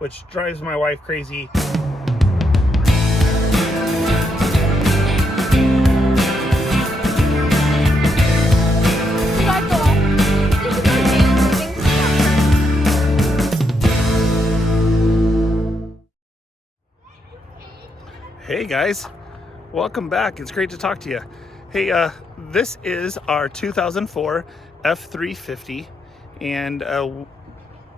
which drives my wife crazy. Hey guys, welcome back. It's great to talk to you. Hey, this is our 2004 F350, and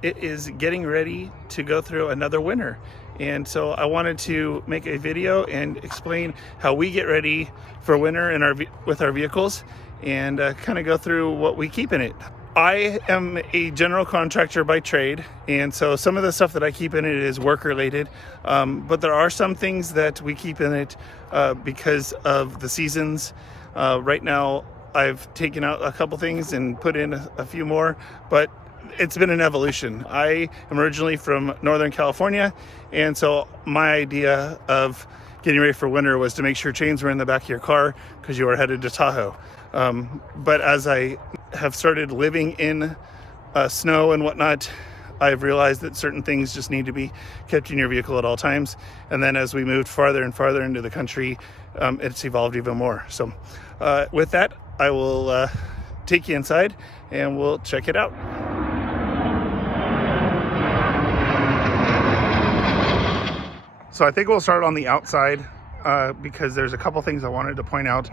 it is getting ready to go through another winter. And so I wanted to make a video and explain how we get ready for winter with our vehicles, and kind of go through what we keep in it. I am a general contractor by trade, and so some of the stuff that I keep in it is work related, but there are some things that we keep in it because of the seasons. Right now I've taken out a couple things and put in a few more, but it's been an evolution. I am originally from Northern California, and so my idea of getting ready for winter was to make sure chains were in the back of your car because you were headed to Tahoe. But as I have started living in snow and whatnot, I've realized that certain things just need to be kept in your vehicle at all times. And then as we moved farther and farther into the country, it's evolved even more. So with that, I will take you inside and we'll check it out. So I think we'll start on the outside because there's a couple things I wanted to point out.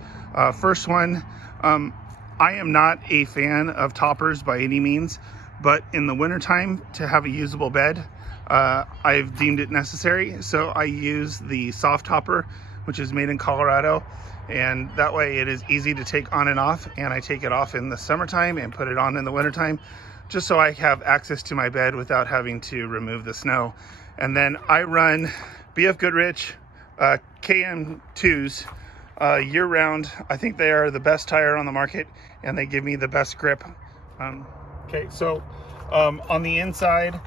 First one, I am not a fan of toppers by any means, but in the wintertime to have a usable bed, I've deemed it necessary. So I use the soft topper, which is made in Colorado, and that way it is easy to take on and off, and I take it off in the summertime and put it on in the wintertime, just so I have access to my bed without having to remove the snow. And then I run BF Goodrich KM2s year round. I think they are the best tire on the market, and they give me the best grip. Okay, so on the inside,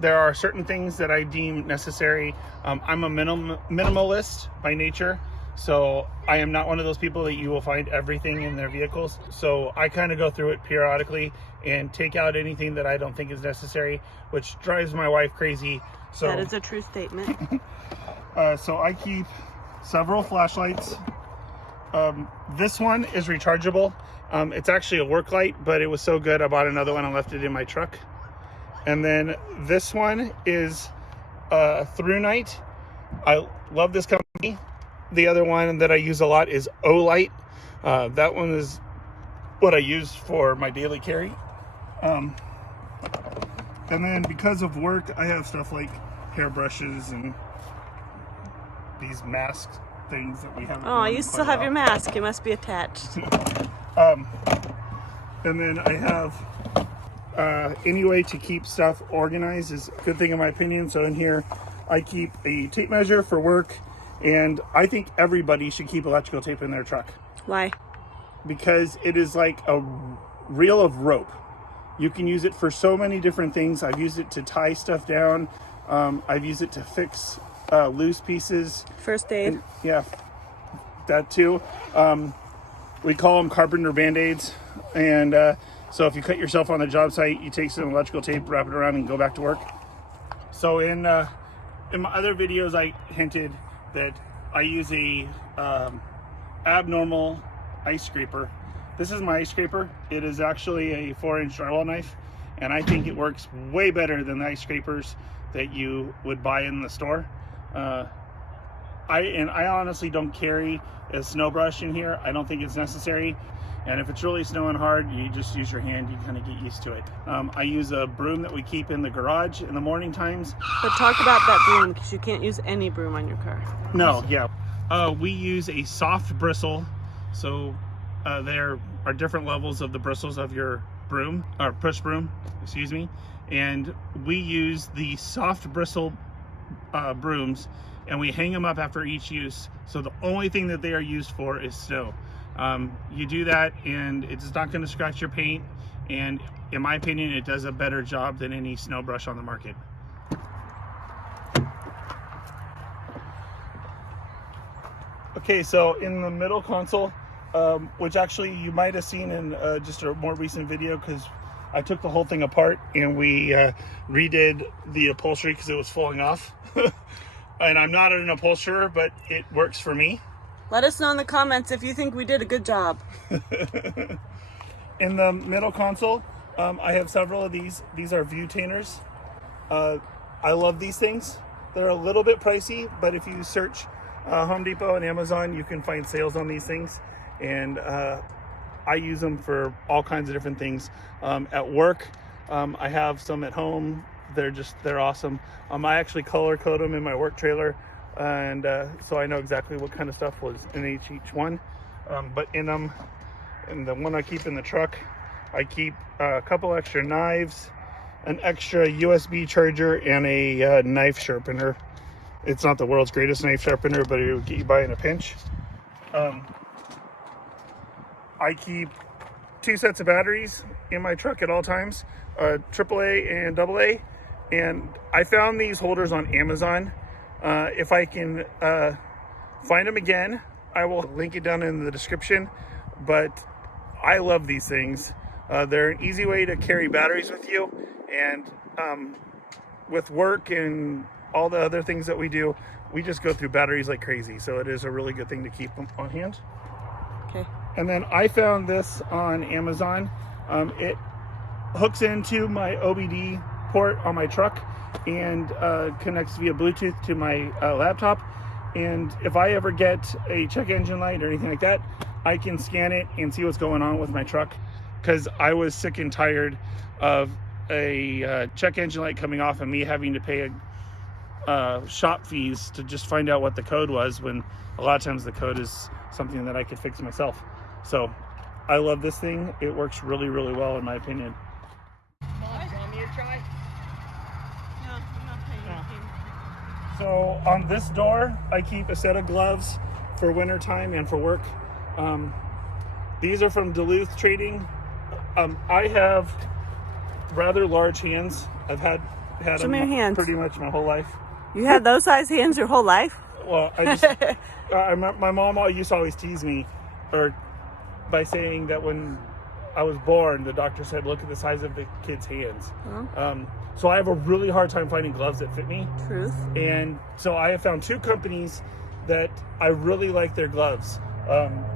there are certain things that I deem necessary. I'm a minimalist by nature, so I am not one of those people that you will find everything in their vehicles. So I kind of go through it periodically and take out anything that I don't think is necessary, which drives my wife crazy. So that is a true statement. So I keep several flashlights. This one is rechargeable. It's actually a work light, but it was so good I bought another one and left it in my truck. And then this one is through night. I love this company. The other one that I use a lot is O-Light. That one is what I use for my daily carry. And then because of work, I have stuff like hairbrushes and these masks things that we have. Oh, you still have your mask. It must be attached. And then I have any way to keep stuff organized is a good thing in my opinion. So in here I keep a tape measure for work, and I think everybody should keep electrical tape in their truck. Why? Because it is like a reel of rope. You can use it for so many different things. I've used it to tie stuff down. I've used it to fix loose pieces. First aid. And, yeah, that too. We call them carpenter band-aids. And so if you cut yourself on the job site, you take some electrical tape, wrap it around, and go back to work. So in my other videos, I hinted that I use a abnormal ice scraper. This is my ice scraper. It is actually a 4-inch drywall knife, and I think it works way better than the ice scrapers that you would buy in the store. I honestly don't carry a snow brush in here. I don't think it's necessary. And if it's really snowing hard, you just use your hand. You kind of get used to it. I use a broom that we keep in the garage in the morning times. But talk about that broom, because you can't use any broom on your car. No, yeah. We use a soft bristle. So there are different levels of the bristles of your broom, or push broom, excuse me. And we use the soft bristle brooms, and we hang them up after each use. So the only thing that they are used for is snow. You do that and it's not going to scratch your paint, and in my opinion it does a better job than any snow brush on the market. Okay, so in the middle console, which actually you might have seen in just a more recent video, because I took the whole thing apart and we redid the upholstery because it was falling off. And I'm not an upholsterer, but it works for me. Let us know in the comments if you think we did a good job. In the middle console, I have several of these. These are view-tainers. I love these things. They're a little bit pricey, but if you search Home Depot and Amazon, you can find sales on these things. And I use them for all kinds of different things. At work, I have some at home. They're awesome. I actually color code them in my work trailer, and so I know exactly what kind of stuff was in each one. But in them, in the one I keep in the truck, I keep a couple extra knives, an extra USB charger, and a knife sharpener. It's not the world's greatest knife sharpener, but it will get you by in a pinch. I keep 2 sets of batteries in my truck at all times, AAA and AA. And I found these holders on Amazon. If I can find them again, I will link it down in the description. But I love these things. They're an easy way to carry batteries with you. And with work and all the other things that we do, we just go through batteries like crazy. So it is a really good thing to keep them on hand. Okay. And then I found this on Amazon. It hooks into my OBD port on my truck and connects via Bluetooth to my laptop. And if I ever get a check engine light or anything like that, I can scan it and see what's going on with my truck, because I was sick and tired of a check engine light coming off and me having to pay shop fees to just find out what the code was, when a lot of times the code is something that I could fix myself. So I love this thing. It works really, really well in my opinion. So on this door, I keep a set of gloves for winter time and for work. These are from Duluth Trading. I have rather large hands. I've had Show me your them hands. pretty much my whole life. You had those size hands your whole life? Well, I just my mom used to always tease me, or by saying that when I was born, the doctor said, "Look at the size of the kid's hands." Oh. So I have a really hard time finding gloves that fit me. Truth. And so I have found 2 companies that I really like their gloves.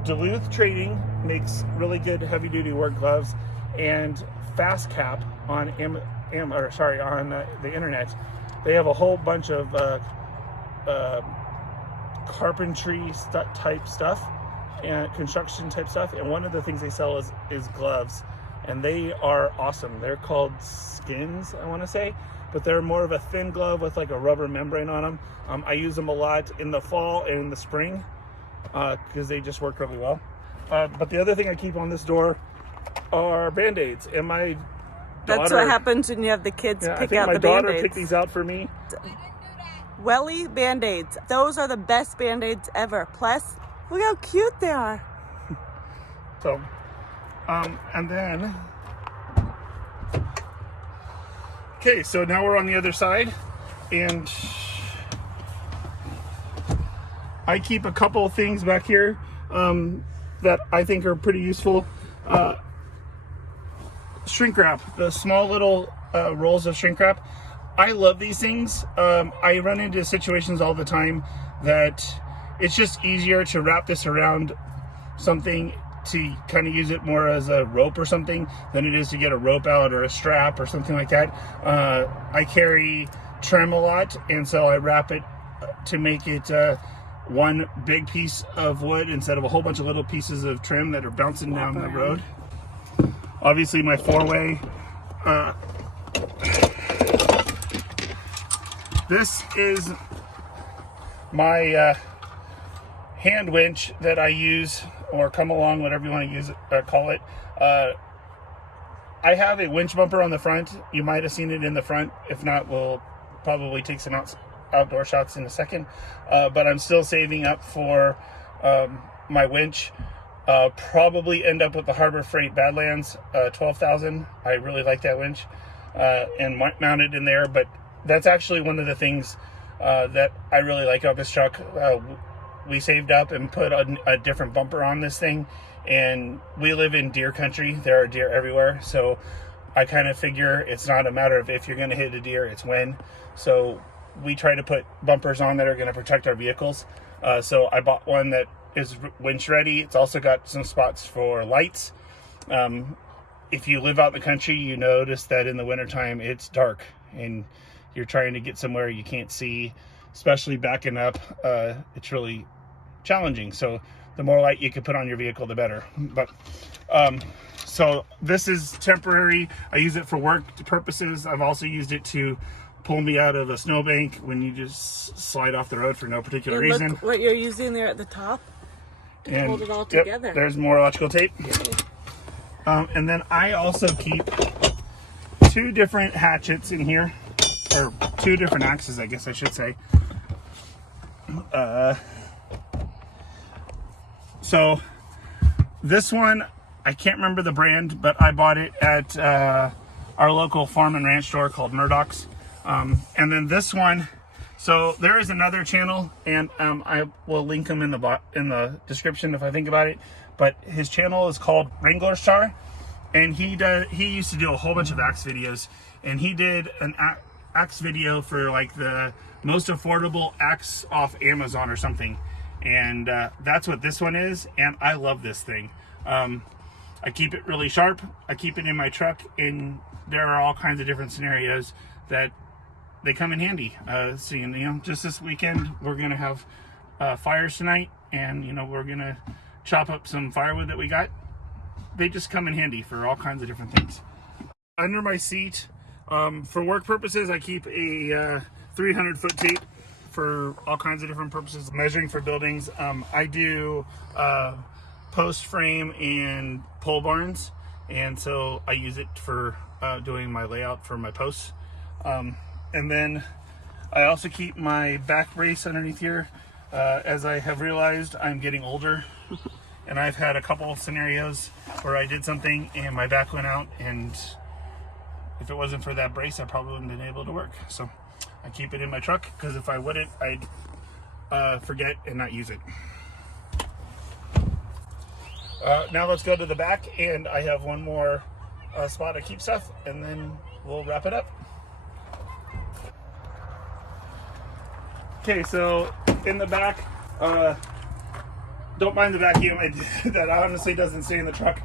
Duluth Trading makes really good heavy-duty work gloves, and Fast Cap on on the internet, they have a whole bunch of carpentry type stuff and construction type stuff. And one of the things they sell is gloves, and they are awesome. They're called Skins, I want to say, but they're more of a thin glove with like a rubber membrane on them. I use them a lot in the fall and in the spring because they just work really well. But the other thing I keep on this door are Band-Aids, and my daughter, That's what happens when you have the kids I pick think out my the daughter Band-Aids. picked these out for me. Welly Band-Aids. Those are the best Band-Aids ever. Plus, look how cute they are. So, and then, okay, so now we're on the other side, and I keep a couple things back here that I think are pretty useful. Shrink wrap, the small little rolls of shrink wrap. I love these things. I run into situations all the time that it's just easier to wrap this around something to kind of use it more as a rope or something than it is to get a rope out or a strap or something like that. I carry trim a lot, and so I wrap it to make it one big piece of wood instead of a whole bunch of little pieces of trim that are bouncing down the road. Obviously my 4-way. This is my hand winch that I use, or come along, whatever you want to use it, call it. I have a winch bumper on the front. You might have seen it in the front. If not, we'll probably take some outdoor shots in a second. But I'm still saving up for my winch. Probably end up with the Harbor Freight Badlands 12,000. I really like that winch, and mount it in there. But that's actually one of the things that I really like about this truck. We saved up and put a different bumper on this thing, and we live in deer country. There are deer everywhere, so I kind of figure it's not a matter of if you're going to hit a deer, it's when. So we try to put bumpers on that are going to protect our vehicles. So I bought one that is winch ready. It's also got some spots for lights. If you live out in the country, you notice that in the wintertime it's dark and you're trying to get somewhere you can't see, especially backing up. It's really challenging. So the more light you can put on your vehicle, the better. But so this is temporary. I use it for work purposes. I've also used it to pull me out of a snowbank when you just slide off the road for no particular reason. Look what you're using there at the top to And hold it all together. Yep, there's more electrical tape. And then I also keep 2 different hatchets in here, or 2 different axes, I guess I should say. So this one, I can't remember the brand, but I bought it at our local farm and ranch store called Murdoch's. And then this one, so there is another channel, and I will link him in the description if I think about it. But his channel is called Wrangler Star, and he used to do a whole bunch of axe videos, and he did an axe video for like the most affordable axe off Amazon or something, and that's what this one is. And I love this thing. I keep it really sharp. I keep it in my truck, and there are all kinds of different scenarios that they come in handy. So, you know, just this weekend we're gonna have fires tonight, and you know, we're gonna chop up some firewood that we got. They just come in handy for all kinds of different things. Under my seat, for work purposes, I keep a 300-foot tape for all kinds of different purposes, measuring for buildings. I do post frame and pole barns, and so I use it for doing my layout for my posts. And then I also keep my back brace underneath here. As I have realized, I'm getting older, and I've had a couple scenarios where I did something and my back went out, and if it wasn't for that brace, I probably wouldn't have been able to work. So I keep it in my truck, because if I wouldn't, I'd forget and not use it. Now let's go to the back, and I have one more spot I keep stuff, and then we'll wrap it up. Okay, so in the back, don't mind the vacuum. That honestly doesn't stay in the truck.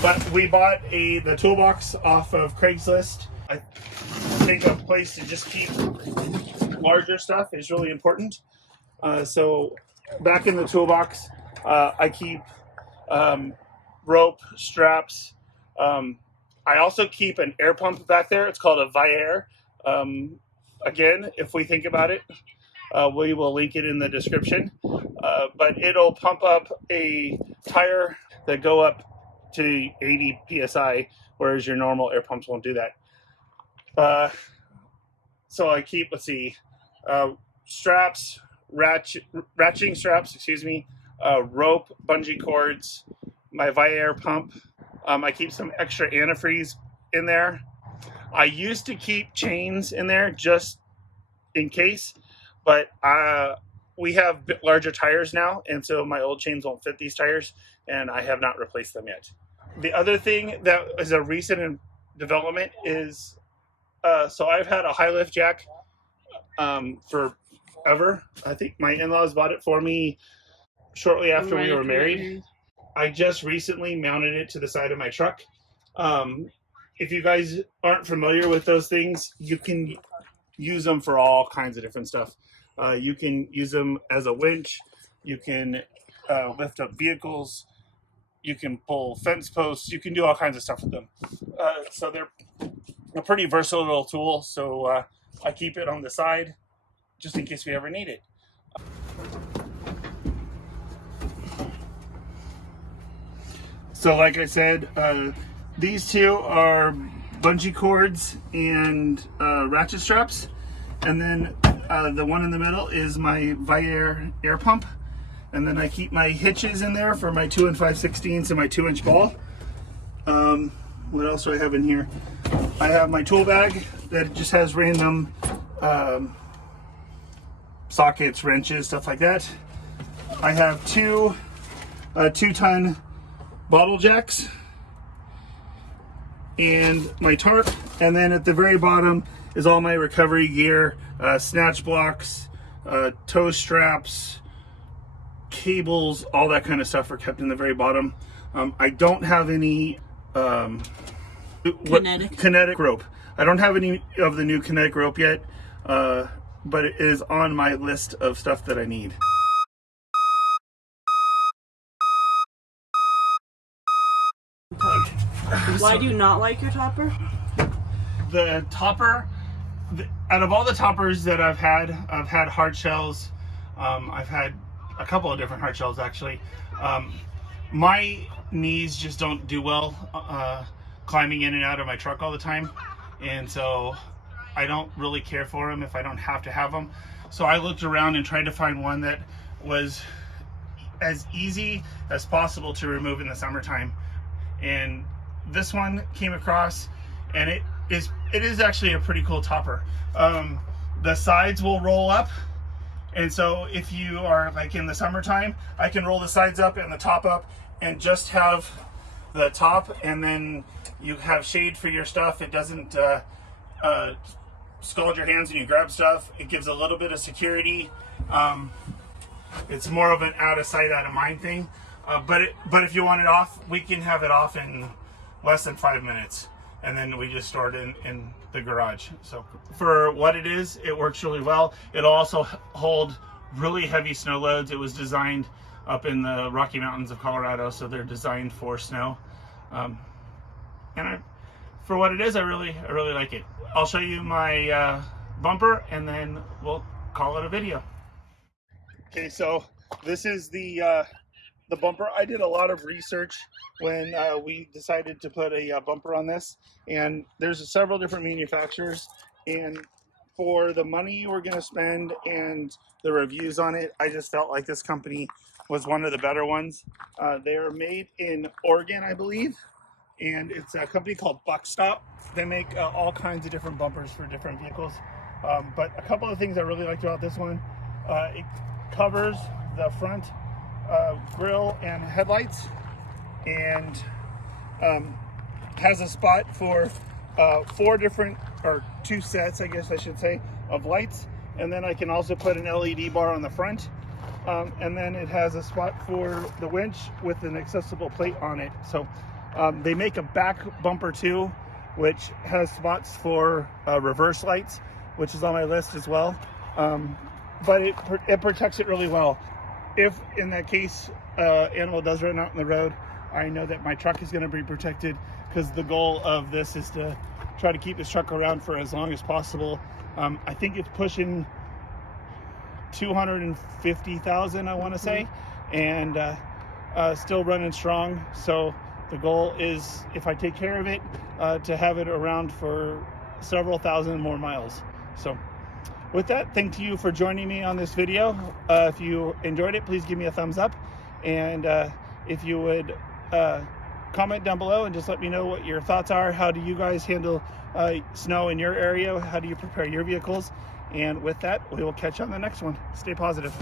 But we bought the toolbox off of Craigslist. I think a place to just keep larger stuff is really important. So back in the toolbox, I keep rope, straps. I also keep an air pump back there. It's called a Viair. Again, if we think about it, we will link it in the description. But it'll pump up a tire that go up to 80 psi, whereas your normal air pumps won't do that. So I keep, straps, ratcheting straps, rope, bungee cords, my Viair pump. I keep some extra antifreeze in there. I used to keep chains in there just in case, but we have larger tires now, and so my old chains won't fit these tires, and I have not replaced them yet. The other thing that is a recent development is, so I've had a high lift jack forever. I think my in-laws bought it for me shortly after we were married. I just recently mounted it to the side of my truck. If you guys aren't familiar with those things, you can use them for all kinds of different stuff. You can use them as a winch. You can lift up vehicles. You can pull fence posts. You can do all kinds of stuff with them. So they're a pretty versatile tool. So I keep it on the side just in case we ever need it. So like I said, these two are bungee cords and ratchet straps. And then the one in the middle is my Viair air pump. And then I keep my hitches in there for my 2 5/16 and my 2-inch ball. What else do I have in here? I have my tool bag that just has random sockets, wrenches, stuff like that. I have two 2-ton bottle jacks. and my tarp, and then at the very bottom is all my recovery gear, snatch blocks, tow straps, cables, all that kind of stuff are kept in the very bottom. I don't have any kinetic rope. I don't have any of the new kinetic rope yet, but it is on my list of stuff that I need. Why do you not like your topper? The topper, out of all the toppers that I've had hard shells. I've had a couple of different hard shells actually. My knees just don't do well climbing in and out of my truck all the time, and so I don't really care for them if I don't have to have them. So I looked around and tried to find one that was as easy as possible to remove in the summertime, and this one came across, and it is actually a pretty cool topper. The sides will roll up, and so if you are like in the summertime, I can roll the sides up and the top up and just have the top, and then you have shade for your stuff. It doesn't scald your hands when you grab stuff. It gives a little bit of security. It's more of an out of sight, out of mind thing. But if you want it off, we can have it off in less than 5 minutes, and then we just store it in the garage. So for what it is, it works really well. It'll also hold really heavy snow loads. It was designed up in the Rocky Mountains of Colorado, so they're designed for snow. For what it is, I really like it. I'll show you my bumper, and then we'll call it a video. Okay, so this is the bumper. I did a lot of research when we decided to put a bumper on this, and there's several different manufacturers, and for the money we're going to spend and the reviews on it, I just felt like this company was one of the better ones. They are made in Oregon, I believe, and it's a company called Buckstop. They make all kinds of different bumpers for different vehicles, but a couple of things I really liked about this one, it covers the front grill and headlights, and has a spot for 4 different, or 2 sets, I guess I should say, of lights, and then I can also put an LED bar on the front, and then it has a spot for the winch with an accessible plate on it. So they make a back bumper too, which has spots for reverse lights, which is on my list as well, but it protects it really well. If in that case animal does run out on the road, I know that my truck is going to be protected, because the goal of this is to try to keep this truck around for as long as possible. I think it's pushing 250,000, I want to say, and still running strong. So the goal is, if I take care of it, to have it around for several thousand more miles. So with that, thank you for joining me on this video. If you enjoyed it, please give me a thumbs up, and if you would comment down below and just let me know what your thoughts are. How do you guys handle snow in your area? How do you prepare your vehicles? And with that, we will catch you on the next one. Stay positive.